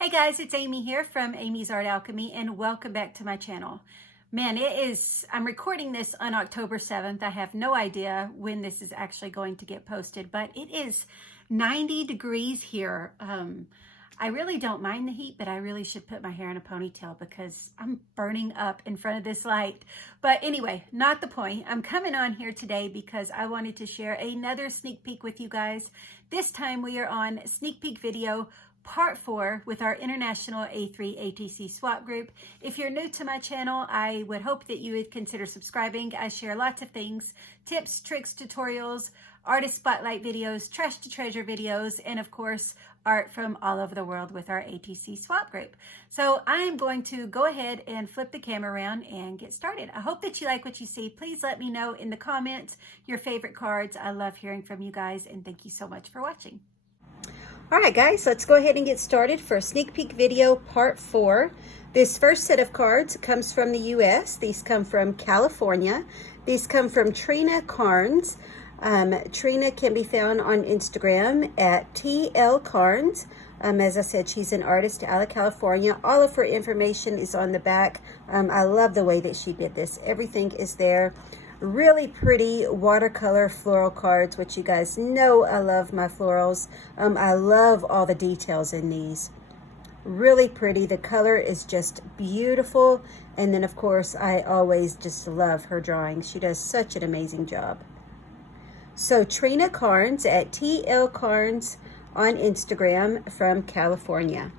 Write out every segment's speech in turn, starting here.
Hey guys, it's Amy here from Amy's Art Alchemy, and welcome back to my channel. Man, I'm recording this on October 7th. I have no idea when this is actually going to get posted, but it is 90 degrees here. I really don't mind the heat, but I really should put my hair in a ponytail because I'm burning up in front of this light. But anyway, not the point. I'm coming on here today because I wanted to share another sneak peek with you guys. This time we are on sneak peek video Part 4 with our International A3 ATC swap group. If you're new to my channel, I would hope that you would consider subscribing. I share lots of things, tips, tricks, tutorials, artist spotlight videos, trash to treasure videos, and of course, art from all over the world with our ATC swap group. So I'm going to go ahead and flip the camera around and get started. I hope that you like what you see. Please let me know in the comments your favorite cards. I love hearing from you guys, and thank you so much for watching. All right, guys, let's go ahead and get started for a sneak peek video part 4. This first set of cards comes from the US. These come from California. These come from Trina Carnes. Trina can be found on Instagram at TL Carnes. As I said, she's an artist out of California. All of her information is on the back. I love the way that she did this. Everything is there. Really pretty watercolor floral cards, which you guys know I love my florals. I love all the details in these. Really pretty. The color is just beautiful. And then, of course, I always just love her drawings. She does such an amazing job. So, Trina Carnes at TL Carnes on Instagram from California.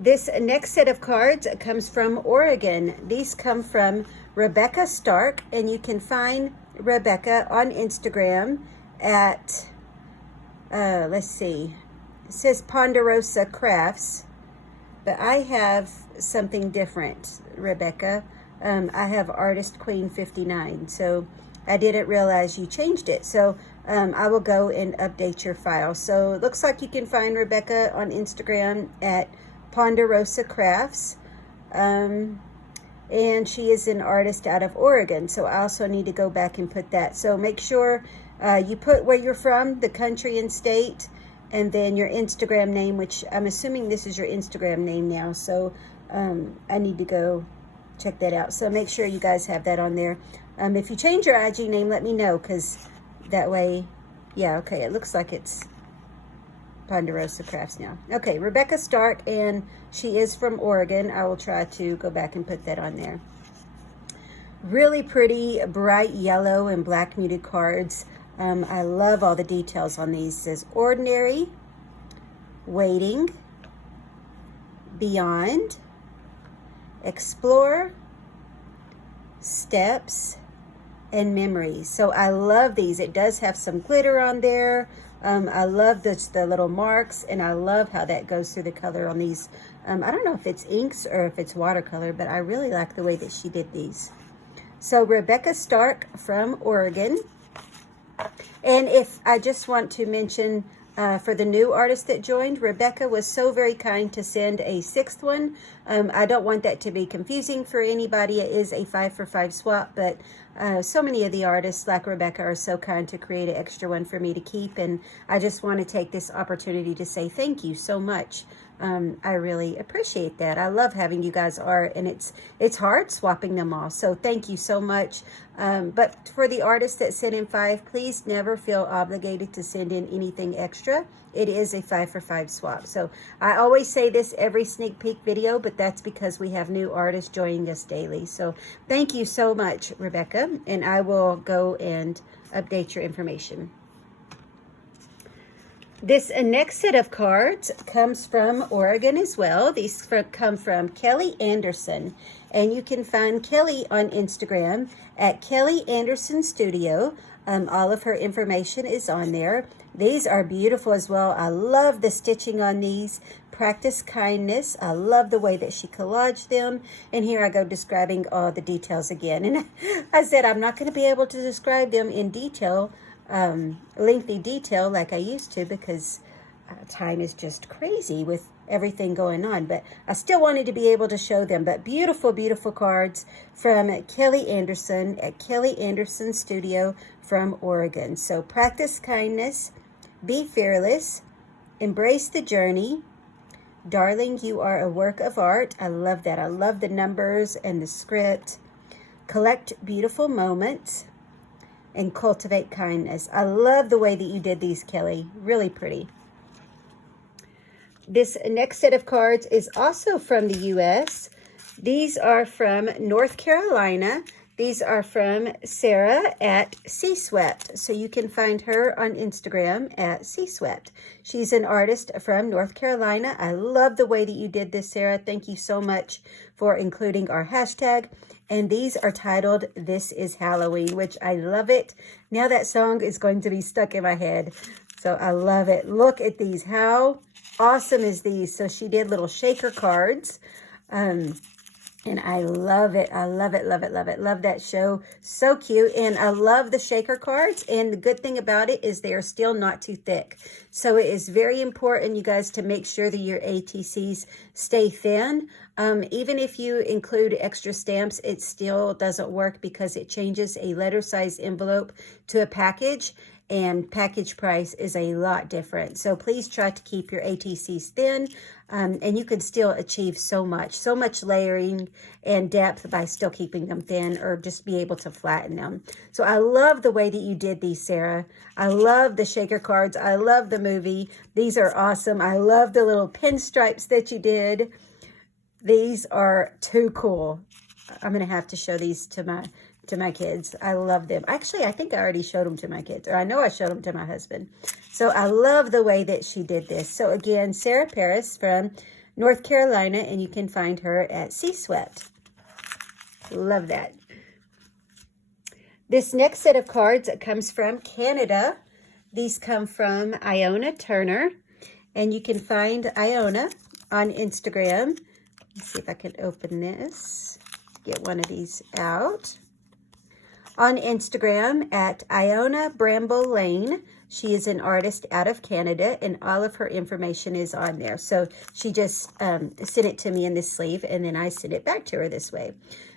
This next set of cards comes from Oregon. These come from Rebecca Stark, and you can find Rebecca on Instagram at, let's see, it says Ponderosa Crafts, but I have something different, Rebecca. I have Artist Queen 59, so I didn't realize you changed it. So I will go and update your file. So it looks like you can find Rebecca on Instagram at Ponderosa Crafts. And she is an artist out of Oregon, so I also need to go back and put that. So make sure you put where you're from, the country and state, and then your Instagram name, which I'm assuming this is your Instagram name now, so I need to go check that out. So make sure you guys have that on there. If you change your IG name, let me know, because that way, yeah, okay, it looks like it's Ponderosa Crafts now. Okay, Rebecca Stark, and she is from Oregon. I will try to go back and put that on there. Really pretty, bright yellow and black muted cards. I love all the details on these. It says Ordinary, Waiting, Beyond, Explore, Steps, and Memories. So I love these. It does have some glitter on there. I love the little marks, and I love how that goes through the color on these. I don't know if it's inks or if it's watercolor, but I really like the way that she did these. So Rebecca Stark from Oregon. And if I just want to mention for the new artist that joined, Rebecca was so very kind to send a 6th one. I don't want that to be confusing for anybody. It is a 5 for 5 swap, but so many of the artists like Rebecca are so kind to create an extra one for me to keep, and I just want to take this opportunity to say thank you so much. I really appreciate that. I love having you guys art, and it's hard swapping them all, so thank you so much. But for the artists that send in 5, please never feel obligated to send in anything extra. It is a 5 for 5 swap. So I always say this every sneak peek video, but that's because we have new artists joining us daily. So thank you so much, Rebecca, and I will go and update your information. This next set of cards comes from Oregon as well. These come from Kelly Anderson, and you can find Kelly on Instagram at Kelly Anderson Studio. All of her information is on there. These are beautiful as well. I love the stitching on these. Practice kindness. I love the way that she collaged them. And here I go describing all the details again. And I said I'm not going to be able to describe them in detail, lengthy detail like I used to, because time is just crazy with everything going on, but I still wanted to be able to show them. But beautiful, beautiful cards from Kelly Anderson at Kelly Anderson Studio from Oregon. So practice kindness, be fearless, Embrace the journey. Darling, you are a work of art. I love that. I love the numbers and the script. Collect beautiful moments and cultivate kindness. I love the way that you did these, Kelly. Really pretty. This next set of cards is also from the U.S. These are from North Carolina. These are from Sarah at Sea Swept. So you can find her on Instagram at Sea Swept. She's an artist from North Carolina. I love the way that you did this, Sarah. Thank you so much for including our hashtag. And these are titled This Is Halloween, which I love it. Now that song is going to be stuck in my head. So I love it. Look at these. How awesome is these? So she did little shaker cards. And I love it. I love it, love it, love it. Love that show. So cute. And I love the shaker cards. And the good thing about it is they are still not too thick. So it is very important, you guys, to make sure that your ATCs stay thin. Even if you include extra stamps, it still doesn't work because it changes a letter size envelope to a package. And package price is a lot different. So please try to keep your ATCs thin, and you can still achieve so much layering and depth by still keeping them thin, or just be able to flatten them. So I love the way that you did these, Sarah. I love the shaker cards. I love the movie. These are awesome. I love the little pinstripes that you did. These are too cool. I'm going to have to show these to my kids. I love them. Actually, I think I already showed them to my kids, or I know I showed them to my husband. So I love the way that she did this. So again, Sarah Paris from North Carolina, and you can find her at Sea Swept. Love that. This next set of cards comes from Canada. These come from Iona Turner, and you can find Iona on Instagram. Let's see if I can open this. Get one of these out. On Instagram at Iona Bramble Lane. She is an artist out of Canada, and all of her information is on there. So she just sent it to me in this sleeve, and then I sent it back to her this way.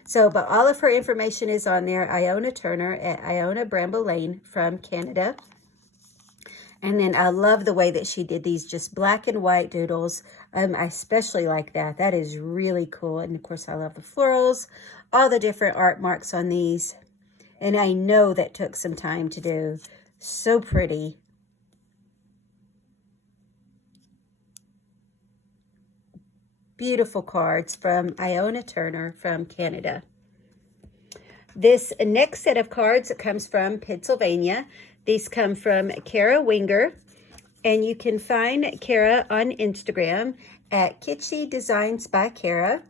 So, but all of her information is on there. Iona Turner at Iona Bramble Lane from Canada. And then I love the way that she did these just black and white doodles. I especially like that. That is really cool. And of course, I love the florals, all the different art marks on these. And I know that took some time to do. So pretty. Beautiful cards from Iona Turner from Canada. This next set of cards comes from Pennsylvania. These come from Kara Winger. And you can find Kara on Instagram at Kitschy Designs by Kara.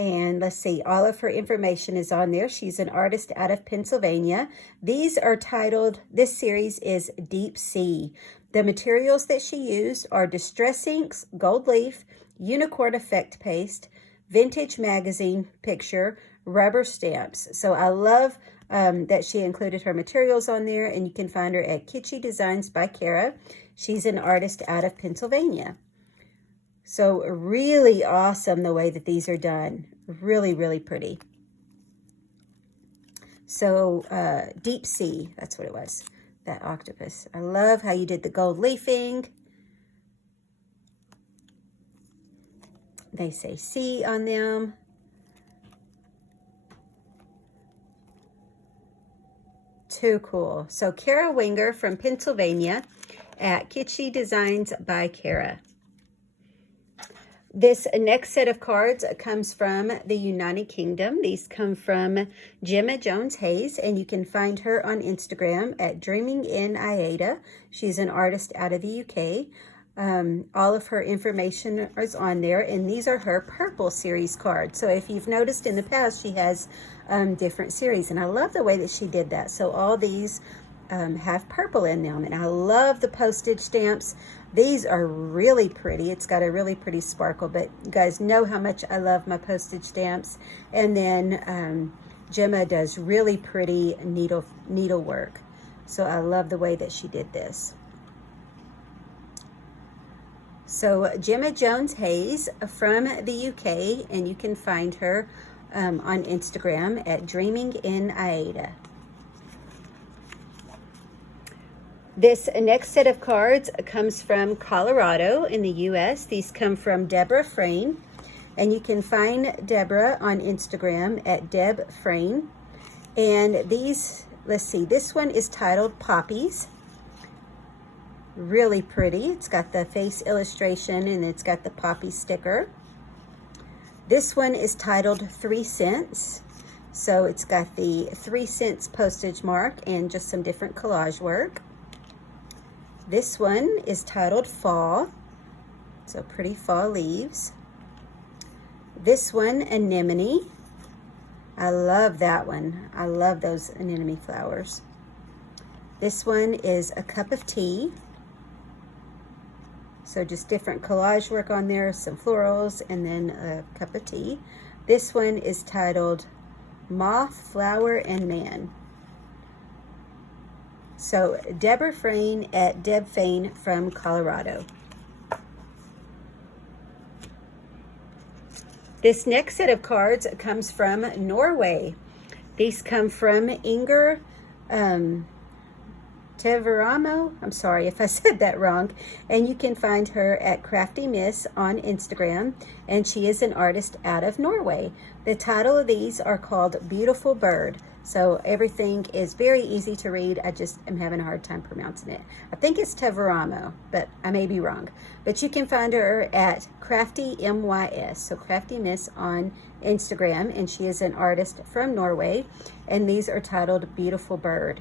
And let's see, all of her information is on there. She's an artist out of Pennsylvania. These are titled, this series is Deep Sea. The materials that she used are Distress Inks, Gold Leaf, Unicorn Effect Paste, Vintage Magazine Picture, rubber stamps. So I love that she included her materials on there, and you can find her at Kitschy Designs by Kara. She's an artist out of Pennsylvania. So really awesome the way that these are done. Really, really pretty. So Deep Sea, that's what it was, that octopus. I love how you did the gold leafing. They say sea on them. Too cool. So Kara Winger from Pennsylvania at Kitschy Designs by Kara. This next set of cards comes from the United Kingdom. These come from Gemma Jones Hayes, and you can find her on Instagram at Dreaming in Iada. She's an artist out of the UK. All of her information is on there, and these are her purple series cards. So if you've noticed in the past, she has different series, and I love the way that she did that. So all these have purple in them, and I love the postage stamps. These are really pretty. It's got a really pretty sparkle, but you guys know how much I love my postage stamps. And then Gemma does really pretty needlework. So I love the way that she did this. So Gemma Jones Hayes from the UK, and you can find her on Instagram at Dreaming in Aida. This next set of cards comes from Colorado in the U.S. These come from Deborah Frayne, and you can find Deborah on Instagram at Deb Frayne. And these, let's see, this one is titled Poppies. Really pretty. It's got the face illustration and it's got the poppy sticker. This one is titled 3 cents. So it's got the 3 cents postage mark and just some different collage work. This one is titled Fall. So pretty fall leaves. This one, Anemone. I love that one. I love those anemone flowers. This one is A Cup of Tea. So just different collage work on there, some florals, and then a cup of tea. This one is titled Moth, Flower, and Man. So Deborah Frayne at Deb Frayne from Colorado. This next set of cards comes from Norway. These come from Inger Teveramo. I'm sorry if I said that wrong. And you can find her at Crafty Miss on Instagram. And she is an artist out of Norway. The title of these are called Beautiful Bird. So everything is very easy to read. I just am having a hard time pronouncing it. I think it's Teveramo, but I may be wrong. But you can find her at Crafty MYS. So Crafty Miss on Instagram. And she is an artist from Norway. And these are titled Beautiful Bird.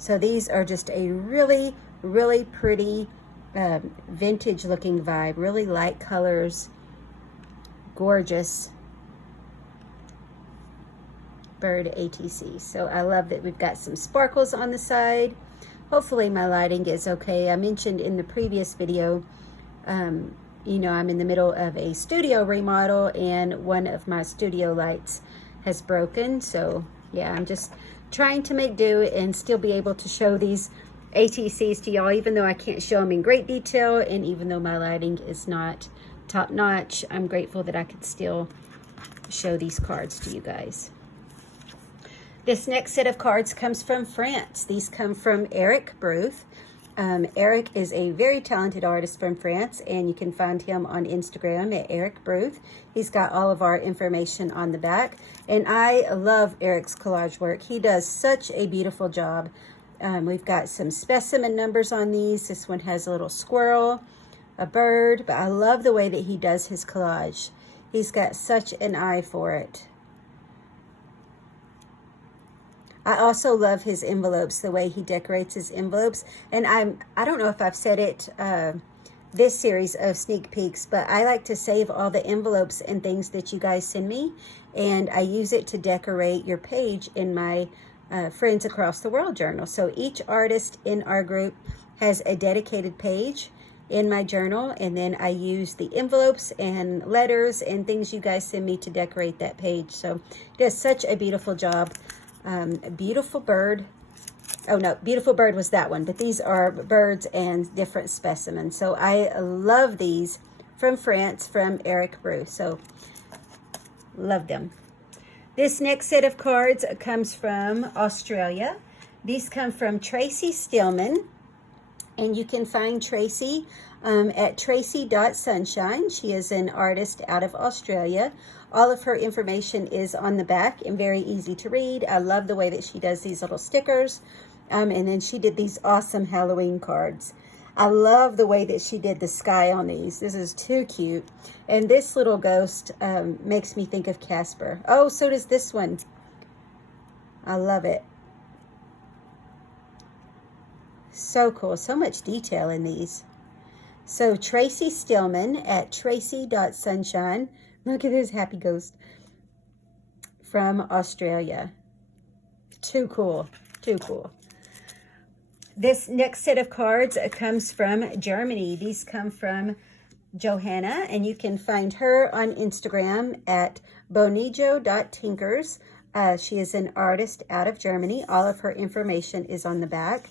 So these are just a really, really pretty vintage looking vibe. Really light colors. Gorgeous bird ATC. So I love that we've got some sparkles on the side. Hopefully my lighting is okay. I mentioned in the previous video, you know, I'm in the middle of a studio remodel and one of my studio lights has broken. So yeah, I'm just trying to make do and still be able to show these ATCs to y'all, even though I can't show them in great detail, and even though my lighting is not top notch, I'm grateful that I could still show these cards to you guys. This next set of cards comes from France. These come from Eric Bruth. Eric is a very talented artist from France, and you can find him on Instagram at Eric Bruth. He's got all of our information on the back, and I love Eric's collage work. He does such a beautiful job. We've got some specimen numbers on these. This one has a little squirrel, a bird, but I love the way that he does his collage. He's got such an eye for it. I also love his envelopes, the way he decorates his envelopes. And I don't know if I've said it this series of sneak peeks, but I like to save all the envelopes and things that you guys send me. And I use it to decorate your page in my Friends Across the World journal. So each artist in our group has a dedicated page in my journal. And then I use the envelopes and letters and things you guys send me to decorate that page. So it does such a beautiful job. Beautiful Bird. Oh no, Beautiful Bird was that one, but these are birds and different specimens. So I love these from France, from Eric Bruce. So love them. This next set of cards comes from Australia. These come from Tracy Stillman, and you can find Tracy at tracy.sunshine. She is an artist out of Australia. All of her information is on the back and very easy to read. I love the way that she does these little stickers. And then she did these awesome Halloween cards. I love the way that she did the sky on these. This is too cute. And this little ghost makes me think of Casper. Oh, so does this one. I love it. So cool. So much detail in these. So Tracy Stillman at tracy.sunshine. Look at this happy ghost from Australia. Too cool. Too cool. This next set of cards comes from Germany. These come from Johanna, and you can find her on Instagram at bonijo.tinkers. She is an artist out of Germany. All of her information is on the back.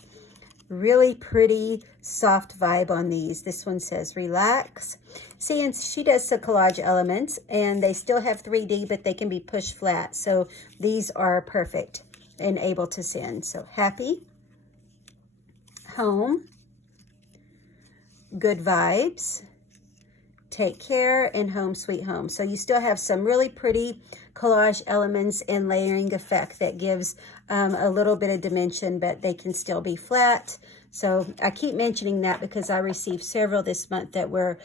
Really pretty, soft vibe on these. This one says relax. See, and she does some collage elements, and they still have 3D, but they can be pushed flat. So these are perfect and able to send. So happy, home, good vibes, take care, and home sweet home. So you still have some really pretty collage elements and layering effect that gives a little bit of dimension, but they can still be flat. So I keep mentioning that because I received several this month that were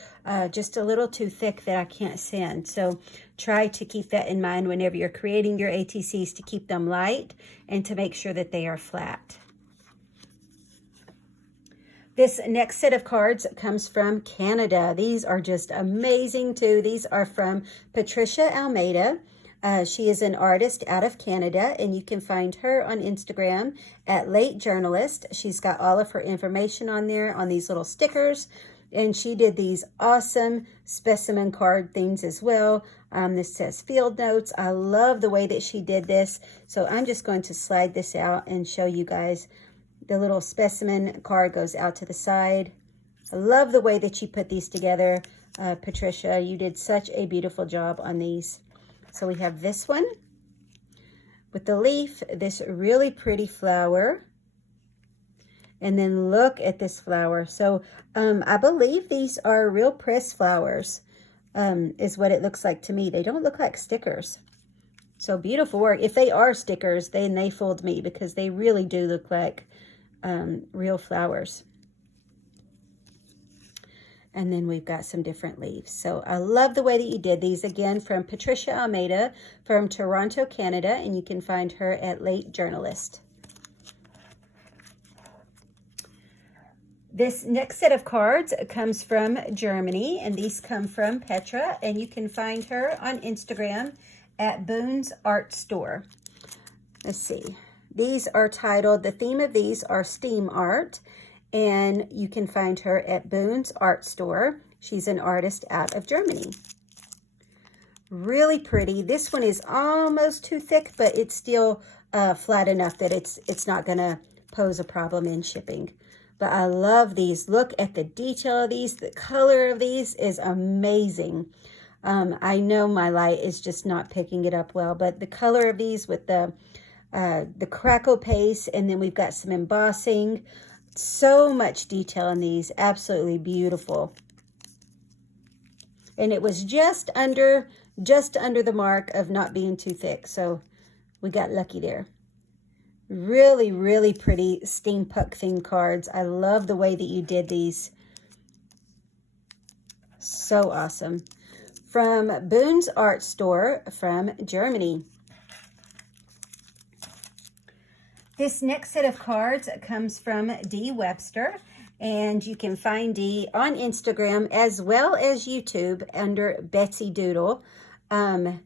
just a little too thick that I can't sand. So try to keep that in mind whenever you're creating your ATCs, to keep them light and to make sure that they are flat. This next set of cards comes from Canada. These are just amazing too. These are from Patricia Almeida. She is an artist out of Canada, and you can find her on Instagram at Late Journalist. She's got all of her information on there on these little stickers, and she did these awesome specimen card things as well. This says field notes. I love the way that she did this. So I'm just going to slide this out and show you guys. The little specimen card goes out to the side. I love the way that you put these together. Patricia, you did such a beautiful job on these. So we have this one with the leaf, this really pretty flower. And then look at this flower. So I believe these are real pressed flowers, is what it looks like to me. They don't look like stickers. So beautiful work. If they are stickers, then they fooled me, because they really do look like real flowers. And then we've got some different leaves. So I love the way that you did these. Again, from Patricia Almeida from Toronto, Canada, and you can find her at Late Journalist. This next set of cards comes from Germany, and these come from Petra, and you can find her on Instagram at Boone's Art Store. Let's see. These are titled, the theme of these are steam art, and you can find her at Boone's Art Store. She's an artist out of Germany. Really pretty. This one is almost too thick, but it's still flat enough that it's not going to pose a problem in shipping. But I love these. Look at the detail of these. The color of these is amazing. I know my light is just not picking it up well, but the color of these with the crackle paste, and then we've got some embossing. So much detail in these. Absolutely beautiful. And it was just under the mark of not being too thick. So we got lucky there. Really, really pretty steampunk themed cards. I love the way that you did these. So awesome. From Boone's Art Store from Germany. This next set of cards comes from Dee Webster, and you can find Dee on Instagram as well as YouTube under Betsy Doodle. I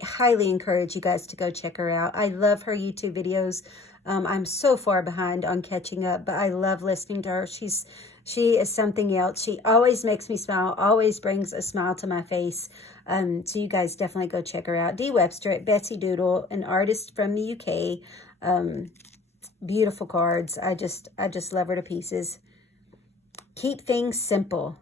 highly encourage you guys to go check her out. I love her YouTube videos. I'm so far behind on catching up, but I love listening to her. She is something else. She always makes me smile, always brings a smile to my face. So you guys definitely go check her out. Dee Webster at Betsy Doodle, an artist from the UK. Beautiful cards. I just love her to pieces. Keep things simple.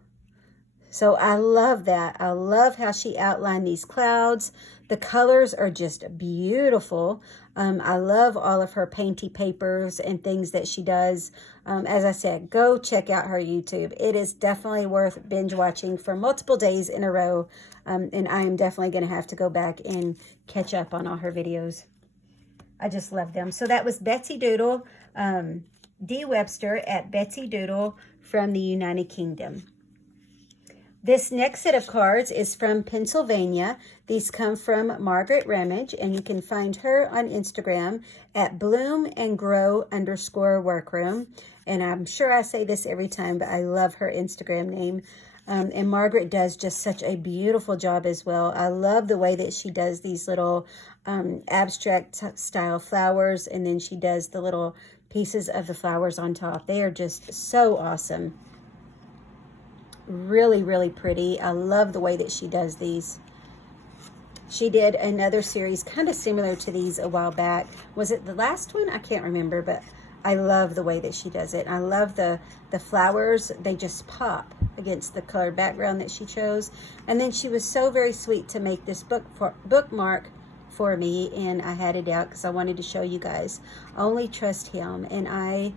So I love that. I love how she outlined these clouds. The colors are just beautiful. I love all of her painty papers and things that she does. As I said, go check out her YouTube. It is definitely worth binge watching for multiple days in a row. And I am definitely going to have to go back and catch up on all her videos. I just love them. So that was Betsy Doodle, Dee Webster at Betsy Doodle from the United Kingdom. This next set of cards is from Pennsylvania. These come from Margaret Rummage, and you can find her on Instagram at bloomandgrow_workroom. And I'm sure I say this every time, but I love her Instagram name. And Margaret does just such a beautiful job as well. I love the way that she does these little abstract style flowers, and then she does the little pieces of the flowers on top. They are just so awesome. Really, really pretty. I love the way that she does these. She did another series kind of similar to these a while back. Was it the last one? I can't remember, but I love the way that she does it. I love the flowers. They just pop against the colored background that she chose. And then she was so very sweet to make this bookmark for me, and I had it out because I wanted to show you guys. Only Trust Him. And I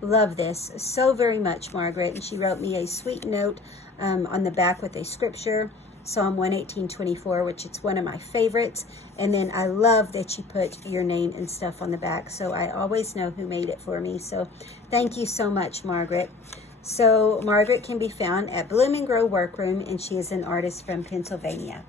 Love this so very much, Margaret. And she wrote me a sweet note on the back with a scripture, Psalm 118:24, which it's one of my favorites. And then I love that you put your name and stuff on the back, so I always know who made it for me. So thank you so much, Margaret. So Margaret can be found at Bloom and Grow Workroom, and she is an artist from Pennsylvania.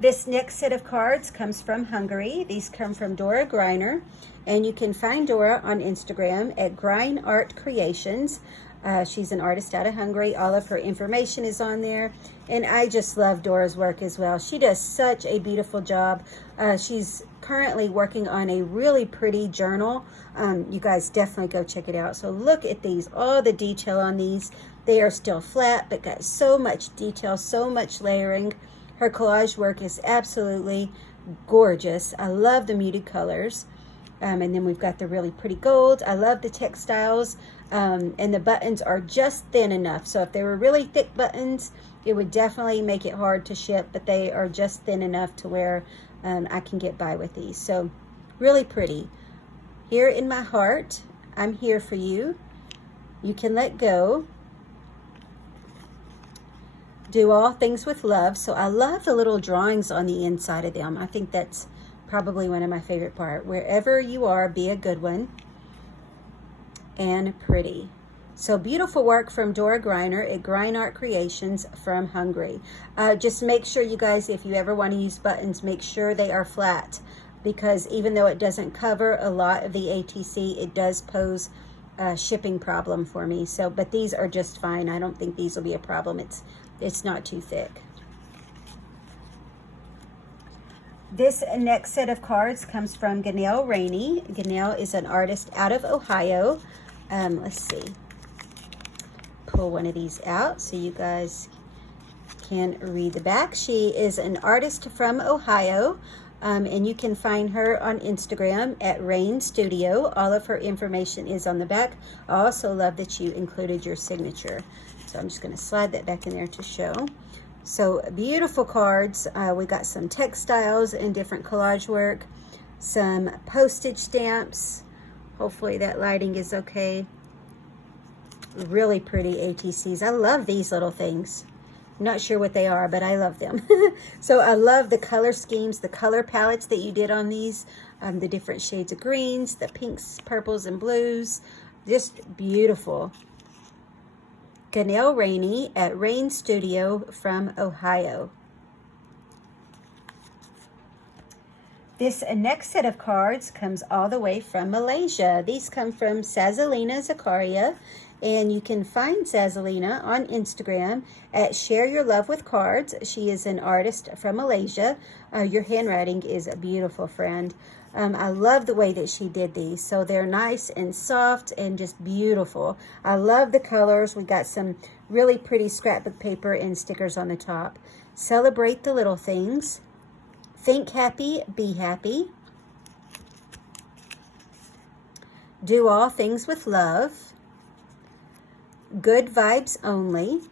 This next set of cards comes from Hungary. These come from Dora Greiner, and you can find Dora on Instagram at Grein Art Creations. She's an artist out of Hungary. All of her information is on there, and I just love Dora's work as well. She does such a beautiful job. She's currently working on a really pretty journal. You guys definitely go check it out. So look at these, all the detail on these. They are still flat, but got so much detail, so much layering. Her collage work is absolutely gorgeous. I love the muted colors. And then we've got the really pretty gold. I love the textiles. And the buttons are just thin enough. So if they were really thick buttons, it would definitely make it hard to ship. But they are just thin enough to where I can get by with these. So really pretty. Here in my heart, I'm here for you. You can let go. Do all things with love. So I love the little drawings on the inside of them. I think that's probably one of my favorite part. Wherever you are, be a good one. And pretty. So beautiful work from Dora Greiner at Grein Art Creations from Hungary. Just make sure, you guys, if you ever want to use buttons, make sure they are flat, because even though it doesn't cover a lot of the ATC, it does pose a shipping problem for me. So, but these are just fine. I don't think these will be a problem. It's not too thick. This next set of cards comes from Ganelle Rainey. Ganelle is an artist out of Ohio. Let's see. Pull one of these out so you guys can read the back. She is an artist from Ohio, and you can find her on Instagram at Rain Studio. All of her information is on the back. I also love that you included your signature. So I'm just going to slide that back in there to show. So beautiful cards. We got some textiles and different collage work, some postage stamps. Hopefully that lighting is okay. Really pretty ATCs. I love these little things. I'm not sure what they are, but I love them. So I love the color schemes, the color palettes that you did on these, the different shades of greens, the pinks, purples, and blues. Just beautiful. Ganelle Rainey at Rain Studio from Ohio. This next set of cards comes all the way from Malaysia. These come from Sazalina Zakaria, and you can find Sazalina on Instagram at Share Your Love with Cards. She is an artist from Malaysia. Your handwriting is beautiful, friend. I love the way that she did these. So they're nice and soft and just beautiful. I love the colors. We got some really pretty scrapbook paper and stickers on the top. Celebrate the little things. Think happy, be happy. Do all things with love. Good vibes only.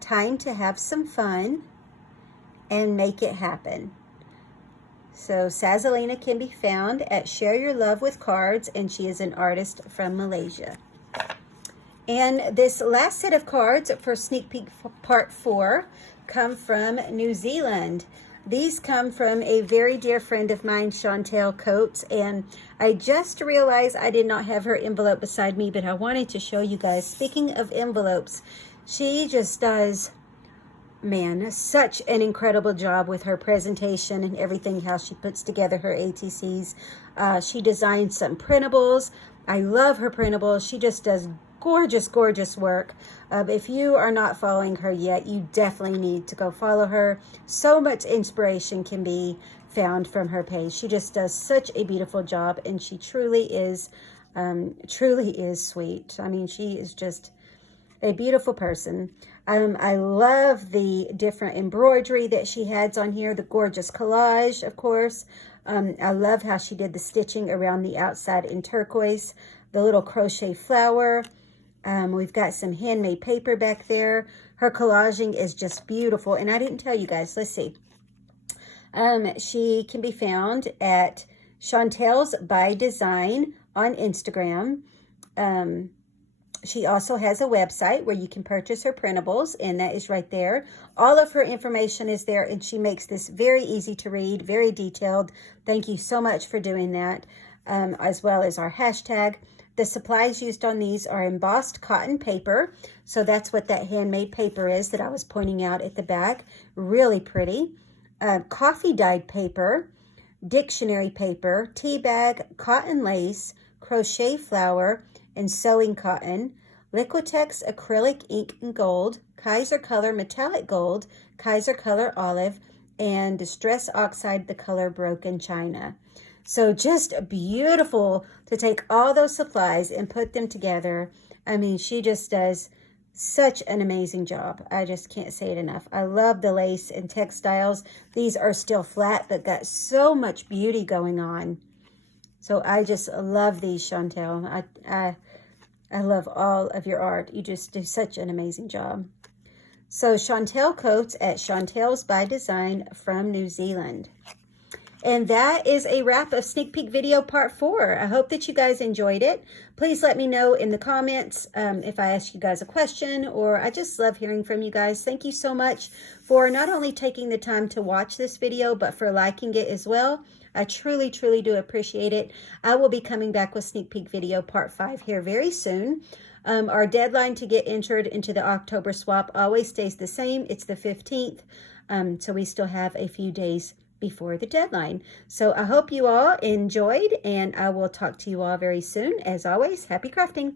Time to have some fun. And make it happen. So Sazalina can be found at Share Your Love with Cards, and she is an artist from Malaysia. And this last set of cards for Sneak Peek Part 4 come from New Zealand. These come from a very dear friend of mine, Chantel Coates, and I just realized I did not have her envelope beside me, but I wanted to show you guys. Speaking of envelopes, she just does, man, such an incredible job with her presentation and everything, how she puts together her ATCs. She designed some printables. I love her printables. She just does gorgeous, gorgeous work. If you are not following her yet, you definitely need to go follow her. So much inspiration can be found from her page. She just does such a beautiful job, and she truly is sweet. I mean, she is just a beautiful person. I love the different embroidery that she has on here, the gorgeous collage, of course. I love how she did the stitching around the outside in turquoise, the little crochet flower. We've got some handmade paper back there. Her collaging is just beautiful. And I didn't tell you guys, let's see. She can be found at Chantel's by Design on Instagram. She also has a website where you can purchase her printables, and that is right there. All of her information is there, and she makes this very easy to read, very detailed. Thank you so much for doing that, as well as our hashtag. The supplies used on these are embossed cotton paper. So that's what that handmade paper is that I was pointing out at the back. Really pretty. Coffee dyed paper, dictionary paper, tea bag, cotton lace, crochet flower, and sewing cotton, Liquitex acrylic ink and gold, Kaiser color metallic gold, Kaiser color olive, and Distress Oxide the color broken china. So just beautiful to take all those supplies and put them together. I mean, she just does such an amazing job. I just can't say it enough. I love the lace and textiles. These are still flat, but got so much beauty going on. So I just love these, Chantel. I love all of your art. You just do such an amazing job. So Chantel Coates at Chantel's by Design from New Zealand. And that is a wrap of Sneak Peek Video Part 4. I hope that you guys enjoyed it. Please let me know in the comments if I ask you guys a question, or I just love hearing from you guys. Thank you so much for not only taking the time to watch this video, but for liking it as well. I truly, truly do appreciate it. I will be coming back with Sneak Peek Video Part 5 here very soon. Our deadline to get entered into the October swap always stays the same. It's the 15th, so we still have a few days before the deadline. So I hope you all enjoyed, and I will talk to you all very soon. As always, happy crafting.